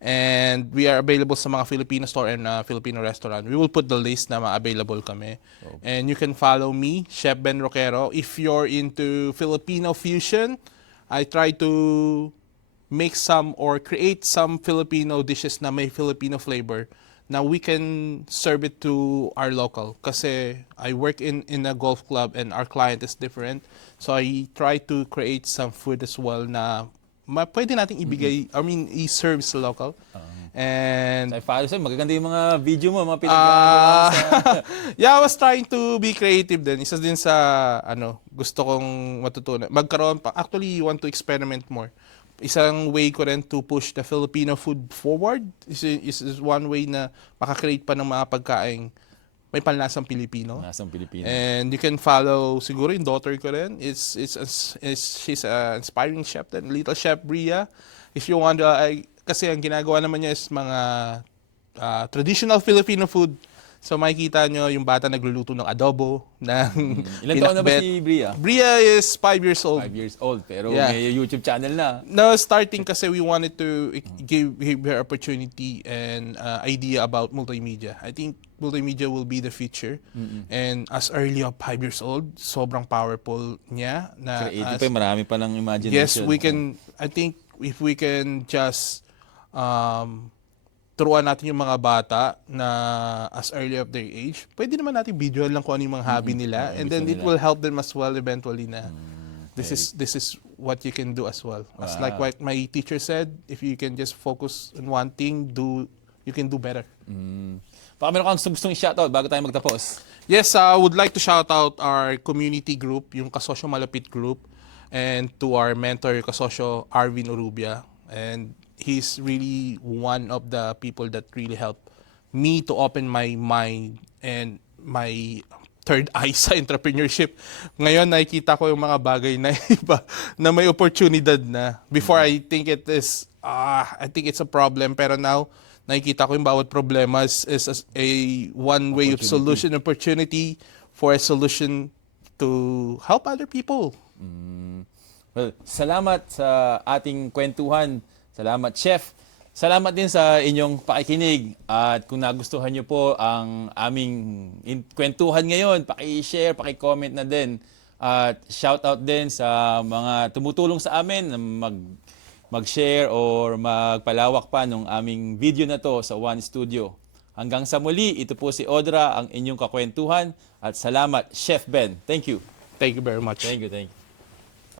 And we are available sa mga Filipino store and Filipino restaurant. We will put the list na available kami. And you can follow me, Chef Ben Roquero. If you're into Filipino fusion, I try to make some or create some Filipino dishes na may Filipino flavor na we can serve it to our local. Kasi I work in a golf club and our client is different. So I try to create some food as well na pwede nating ibigay, i-serve sa local. And Sa follow sa'yo, magaganda yung mga video mo, mga pinag-aaral sa... yeah, I was trying to be creative din. Isa din sa gusto kong matutunan. Actually, you want to experiment more. Isang way ko rin to push the Filipino food forward is one way na makakreate pa ng mga pagkaing may panlasang Pilipino. Nasang Pilipinas. And you can follow siguro yung daughter ko rin. She's an inspiring chef din, Little Chef Bria. If you want kasi ang ginagawa naman niya is mga traditional Filipino food. So makikita nyo yung bata nagluluto ng adobo, ng Ilan taon na ba pinakbet. si Bria? Bria is 5 years old. 5 years old, pero Yeah. may YouTube channel na. No, starting kasi we wanted to give her opportunity and idea about multimedia. I think multimedia will be the future. And as early as 5 years old, sobrang powerful niya. Creative pa, marami pa ng imagination. Yes, we can, I think if we can just turuan natin yung mga bata na as early of their age, pwede naman natin videoan lang kung ano yung mga hobby nila. And then it will help them as well eventually na this is what you can do as well. As like what my teacher said, if you can just focus on one thing, you can do better. Baka meron kang gustong shoutout bago tayo magtapos. Yes, I would like to shout out our community group, yung Kasosyo Malapit group, and to our mentor, Kasosyo Arvin Urubia. And he's really one of the people that really helped me to open my mind and my third eye sa entrepreneurship. Ngayon, nakikita ko yung mga bagay na iba, na may oportunidad na. Before, I think it's a problem. Pero now, nakikita ko yung bawat problema is a one way of solution, opportunity for a solution to help other people. Well, Well, salamat sa ating kwentuhan. Salamat, Chef. Salamat din sa inyong pakikinig. At kung nagustuhan niyo po ang aming kwentuhan ngayon, paki-share, paki-comment na din. At shout out din sa mga tumutulong sa amin na mag-share or magpalawak pa ng aming video na to sa One Studio. Hanggang sa muli, ito po si Audra, ang inyong kakwentuhan. At salamat, Chef Ben. Thank you. Thank you very much. Thank you, thank you.